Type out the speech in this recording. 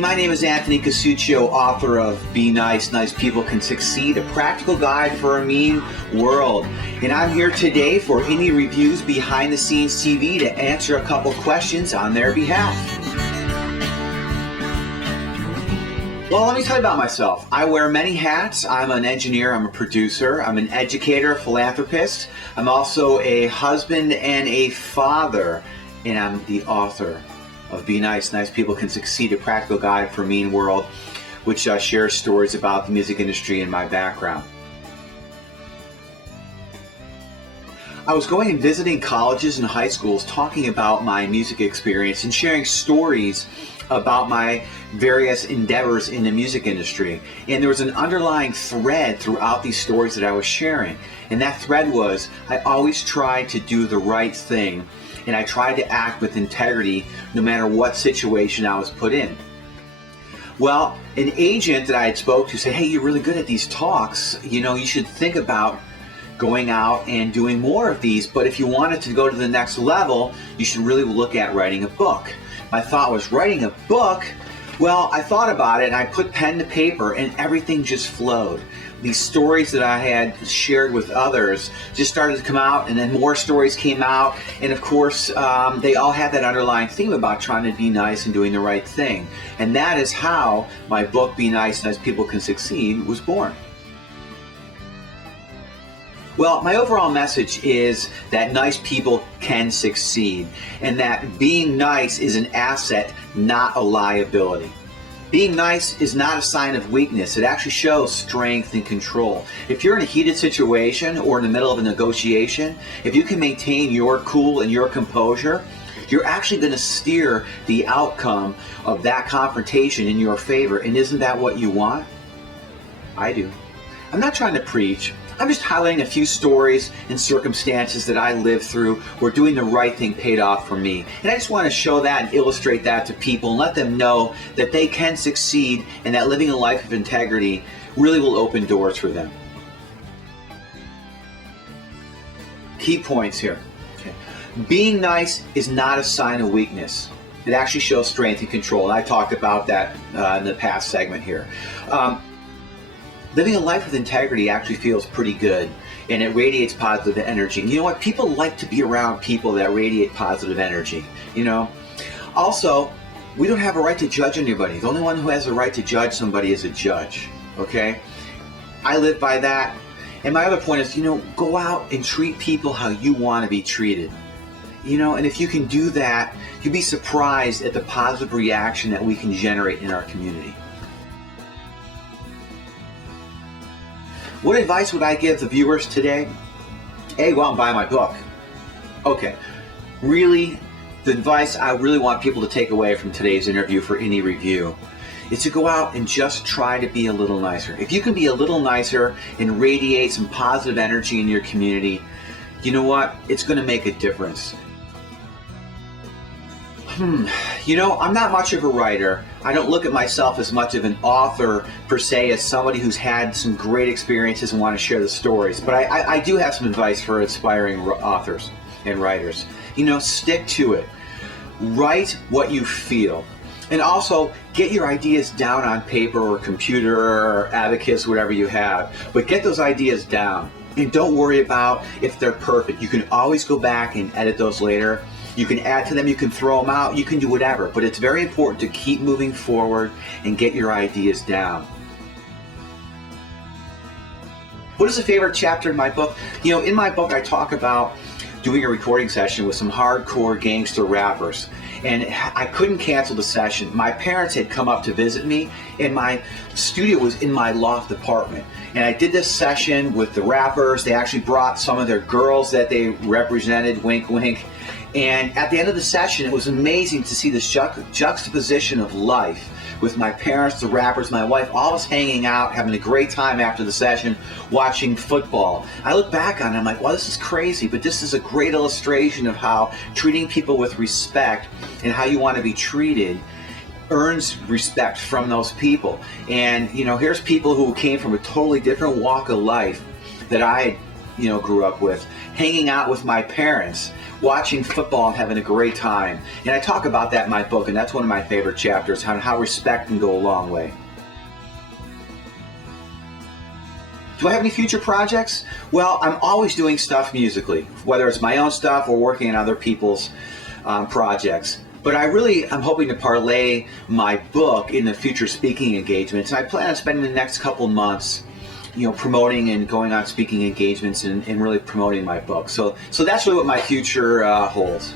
my name is Anthony Casuccio, author of Be Nice, Nice People Can Succeed, a practical guide for a mean world. And I'm here today for IndieReview's Behind the Scenes TV to answer a couple questions on their behalf. Well, let me tell you about myself. I wear many hats. I'm an engineer, I'm a producer, I'm an educator, a philanthropist. I'm also a husband and a father, and I'm the author of Be Nice, Nice People Can Succeed, a practical guide for a mean world, which shares stories about the music industry and my background. I was going and visiting colleges and high schools talking about my music experience and sharing stories about my various endeavors in the music industry. And there was an underlying thread throughout these stories that I was sharing. And that thread was, I always tried to do the right thing, and I tried to act with integrity no matter what situation I was put in. Well, an agent that I had spoke to said, hey, you're really good at these talks. You know, you should think about going out and doing more of these, but if you wanted to go to the next level, you should really look at writing a book. My thought was, writing a book? Well, I thought about it and I put pen to paper and everything just flowed. These stories that I had shared with others just started to come out, and then more stories came out, and of course they all had that underlying theme about trying to be nice and doing the right thing. And that is how my book, Be Nice, Nice People Can Succeed, was born. Well, my overall message is that nice people can succeed, and that being nice is an asset, not a liability. Being nice is not a sign of weakness. It actually shows strength and control. If you're in a heated situation or in the middle of a negotiation, if you can maintain your cool and your composure, you're actually going to steer the outcome of that confrontation in your favor. And isn't that what you want? I do. I'm not trying to preach. I'm just highlighting a few stories and circumstances that I lived through where doing the right thing paid off for me. And I just want to show that and illustrate that to people and let them know that they can succeed and that living a life of integrity really will open doors for them. Key points here. Okay. Being nice is not a sign of weakness. It actually shows strength and control. And I talked about that in the past segment here. Living a life with integrity actually feels pretty good, and it radiates positive energy. And you know what? People like to be around people that radiate positive energy, you know? Also, we don't have a right to judge anybody. The only one who has a right to judge somebody is a judge, okay? I live by that. And my other point is, you know, go out and treat people how you want to be treated. You know, and if you can do that, you'll be surprised at the positive reaction that we can generate in our community. What advice would I give the viewers today? A, go out and buy my book. Okay, really, the advice I really want people to take away from today's interview for IndieReview is to go out and just try to be a little nicer. If you can be a little nicer and radiate some positive energy in your community, you know what? It's going to make a difference. You know, I'm not much of a writer. I don't look at myself as much of an author per se, as somebody who's had some great experiences and want to share the stories. But I do have some advice for aspiring authors and writers. You know, stick to it. Write what you feel. And also, get your ideas down on paper or computer or Abacus, whatever you have. But get those ideas down. And don't worry about if they're perfect. You can always go back and edit those later. You can add to them, you can throw them out, you can do whatever. But it's very important to keep moving forward and get your ideas down. What is a favorite chapter in my book? You know, in my book I talk about doing a recording session with some hardcore gangster rappers. And I couldn't cancel the session. My parents had come up to visit me, and my studio was in my loft apartment. And I did this session with the rappers. They actually brought some of their girls that they represented, wink, wink. And at the end of the session, it was amazing to see this juxtaposition of life with my parents, the rappers, my wife, all of us hanging out, having a great time after the session, watching football. I look back on it, I'm like, wow, this is crazy, but this is a great illustration of how treating people with respect and how you want to be treated earns respect from those people. And, you know, here's people who came from a totally different walk of life that I, you know, grew up with, hanging out with my parents, watching football and having a great time. And I talk about that in my book, and that's one of my favorite chapters, how respect can go a long way. Do I have any future projects? Well, I'm always doing stuff musically, whether it's my own stuff or working on other people's projects. But I'm hoping to parlay my book into future speaking engagements. And I plan on spending the next couple months, promoting and going on speaking engagements and really promoting my book. So that's really what my future holds.